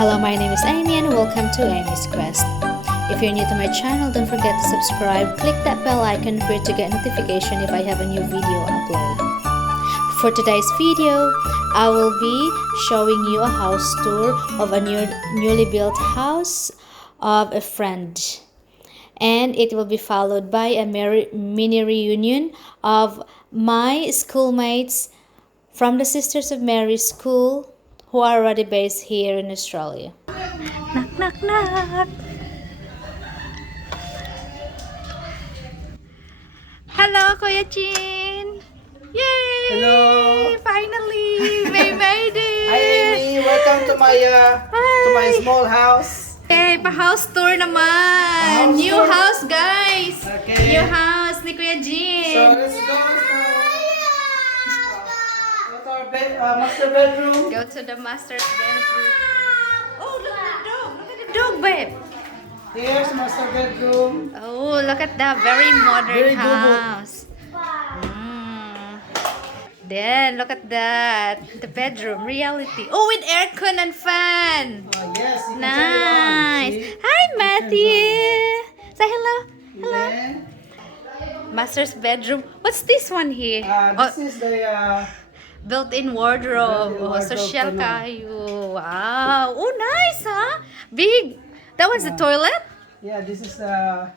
Hello, my name is Amy and welcome to Amy's Quest. If you're new to my channel, don't forget to subscribe. Click that bell icon for you to get notification if I have a new video upload. For today's video, I will be showing you a house tour of a newly built house of a friend. And it will be followed by a mini reunion of my schoolmates from the Sisters of Mary School who are already based here in Australia. Knock, knock, knock. Hello, Kuya Jim. Yay! Hello. Finally, we made it. Hi Amy, welcome to my small house. Okay, pa-house tour naman. House New tour. house, guys. Okay. New house ni Kuya So Jim. let's go to our master bedroom. Go to the master's bedroom. Oh, look at the dog. Look at the dog, babe. Here's master bedroom. Oh, look at that very modern Very good. house. Then, look at that. The bedroom, reality. Oh, with aircon and fan. Yes, you can Nice. turn it on. See? Hi, Matthew. Say hello. Hello. Then, Master's bedroom. What's this one here? this is the Built-in wardrobe. Built-in Oh, wardrobe social pa kayo. Wow. Oh, nice, huh? Big. That was the toilet? this is the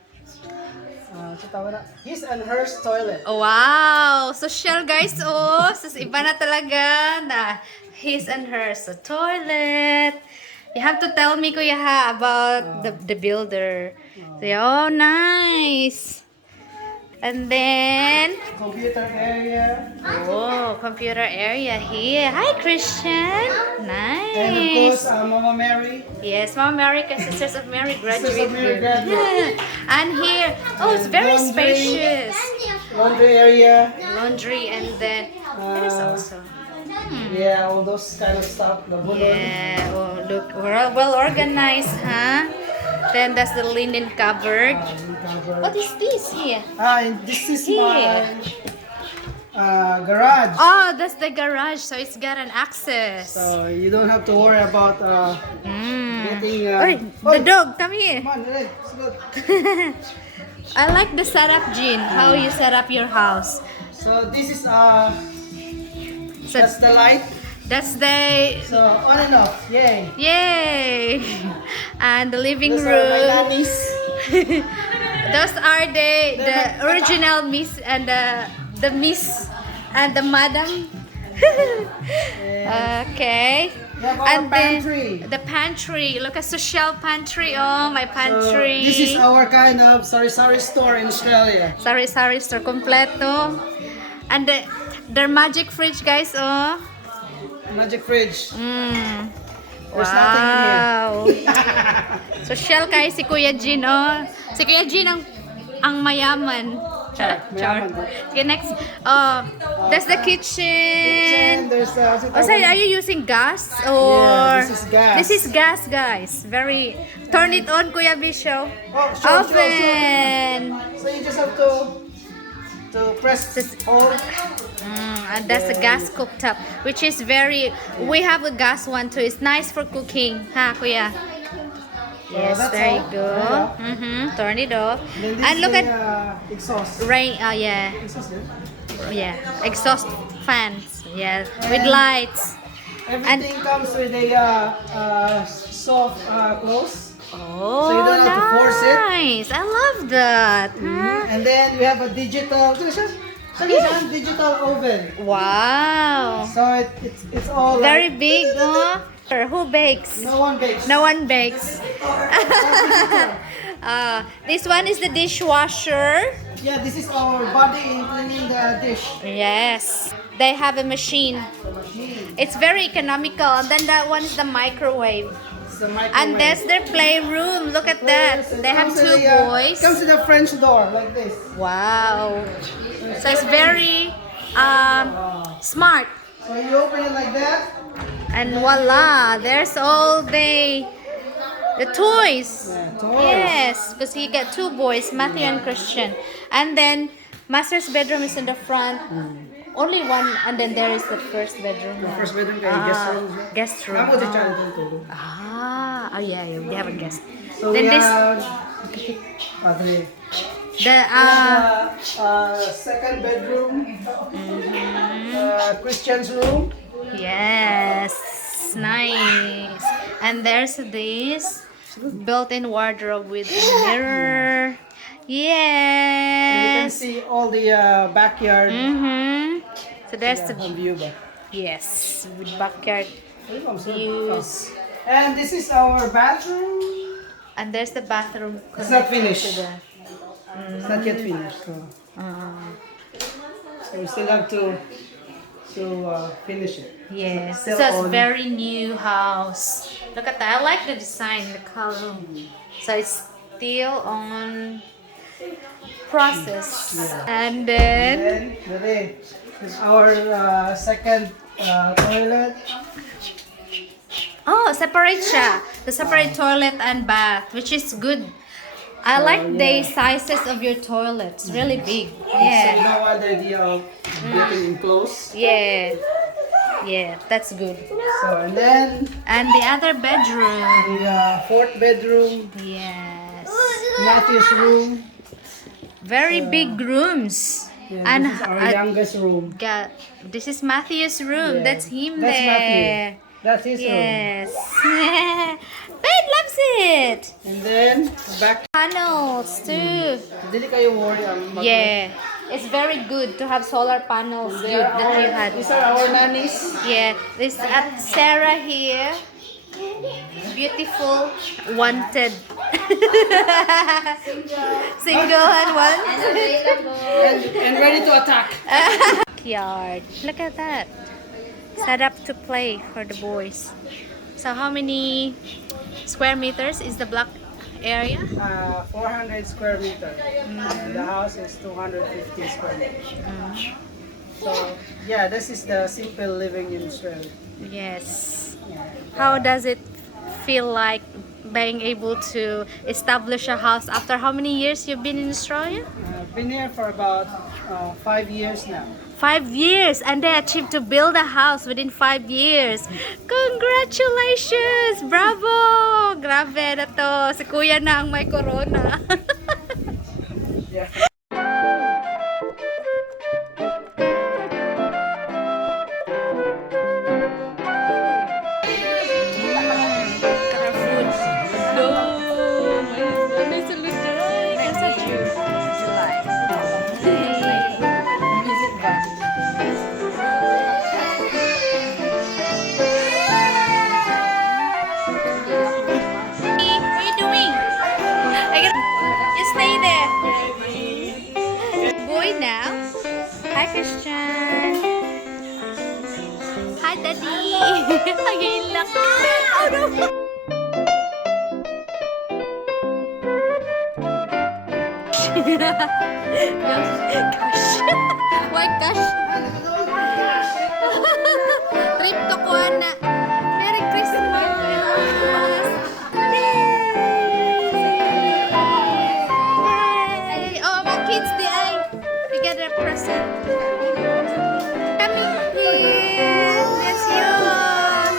his and hers toilet. Oh, wow. Social, guys. Oh, sus, iba na talaga na his and hers. So, toilet. You have to tell me, Kuya, ha, about the builder. Oh, nice. And then, Computer area. oh, computer area here. Hi, Christian. And of course, Nice. Mama Mary. Yes, Mama Mary, Sisters of Mary Sisters graduate of Mary here. graduate. And here, oh, it's very Laundry. spacious. Laundry area. Laundry, and then there's also. Yeah, all those kind of stuff. The bulon. Yeah, oh, look, we're all well organized, huh? Then that's the linen cupboard. What is this here? And this is Here. my garage. Oh, that's the garage, so it's got an access. So you don't have to worry about getting. Oy, the dog, come here. Come on, Red. It's good. I like the setup, Jean, how you set up your house. So this is So that's the light. that's the So on and off. Yay. yay, and the living Those are my room. nannies. Those are the original Miss and the Miss and the Madam. Okay. We have our And then pantry. the pantry. Look at social pantry. Oh, my So pantry. this is our kind of sari store in Australia. Sorry, store completo. And their magic fridge, guys. Oh. Magic fridge. There's Wow. Social kay si Kuya Jin, oh. Si Kuya Jin ang mayaman. Char. Mayaman ba? Okay, next. That's the kitchen. And there's Oh, so are you using gas or? Yeah, this is gas. This is gas, guys. Very. Turn it on, Kuya Bisho. Oh, sure. Oven. So you just have to press this hold. And that's a gas cooktop, which is very. We have a gas one too. It's nice for cooking, ha, Kuya? Yes, that's there you all. go. Turn it off. Then this And look is at exhaust. rain. Yeah, Exhaust, yeah? yeah. Exhaust fans. Yeah, with lights. Everything comes with a soft close. Oh, So you don't have to force it. nice. I love that. Huh? And then we have a digital digital oven. Wow. So it's all Very like, big, huh? Who bakes? no one bakes. No one bakes. This one is the dishwasher. Yeah, this is our body in cleaning the dish. Yes. They have a machine. It's very economical. And then that one is the microwave. It's a microwave. And that's their playroom. Look at that. Yes, it They have comes with two a, boys. Comes with a French door like this. Wow. So it's very smart. So you open it like that. And voila, there's all the toys. Yeah, toys. Yes, because you get two boys, Matthew and Christian. And then master's bedroom is in the front. Only one, and then there is the first bedroom. The first bedroom kay guest room. Guest room. Amo di siya itong tulog. Oh yeah, yeah, we have a guest. So Then we this, have three. the Second bedroom, Christian's room. yes, nice. And there's this built-in wardrobe with a mirror. You can Yes. see all the backyard So there's the view ba? yes, with backyard views. And this is our bathroom. And there's the bathroom. It's not finished. to the- It's not yet finished. So, so we still have to finish it. Yes, Still so it's on. very new house. Look at that. I like the design, the color. So it's still on process. And then And then this is our second toilet. oh, separate siya. The separate toilet and bath, which is good. I like the sizes of your toilets. Really big. So Yeah. no other idea of getting in close. Yeah. Yeah, that's good. So and then And the other bedroom. the fourth bedroom, Yes. Matthew's room. Very big rooms. Yeah, And this is our youngest room. this is Matthew's room. Yeah. That's him That's there. Matthew. That's his room. Yes. Ben loves it. And then back. Panels too. Dili kayo worry ang Yeah. It's very good to have solar panels They good are that you had. these are our nannies. Yeah. This at Sarah here. Beautiful, wanted. Single and wanted. And ready to attack. Backyard. Look at that. Set up to play for the boys. So how many square meters is the block area? 400 square meters. And the house is 250 square meters. So yeah, this is the simple living in Australia. Yes. How does it feel like being able to establish a house after how many years you've been in Australia? I've been here for about 5 years now. 5 years, and they achieved to build a house within 5 years. Congratulations! Bravo! Grabe na to. Si Kuya na ang may corona. Yeah. Hi, Christian. Hi, Daddy. Pag-ilak. Oh, no. Gosh. Why gosh? Trip to Kuana. Merry Christmas. Yay! Oh, mga kids, di ay. We got a present. Coming here. That's yours.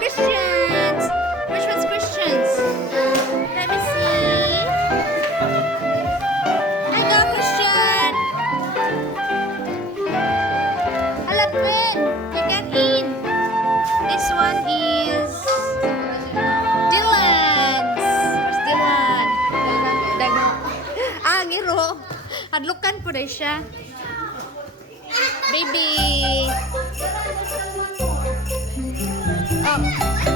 Christians. Which one's Christians? Let me see. I got Christian. Halapit. You can eat. This one is Dylan's. Where's Dylan? Ah, ngiro. Hadlukan po na siya. Baby. Oh.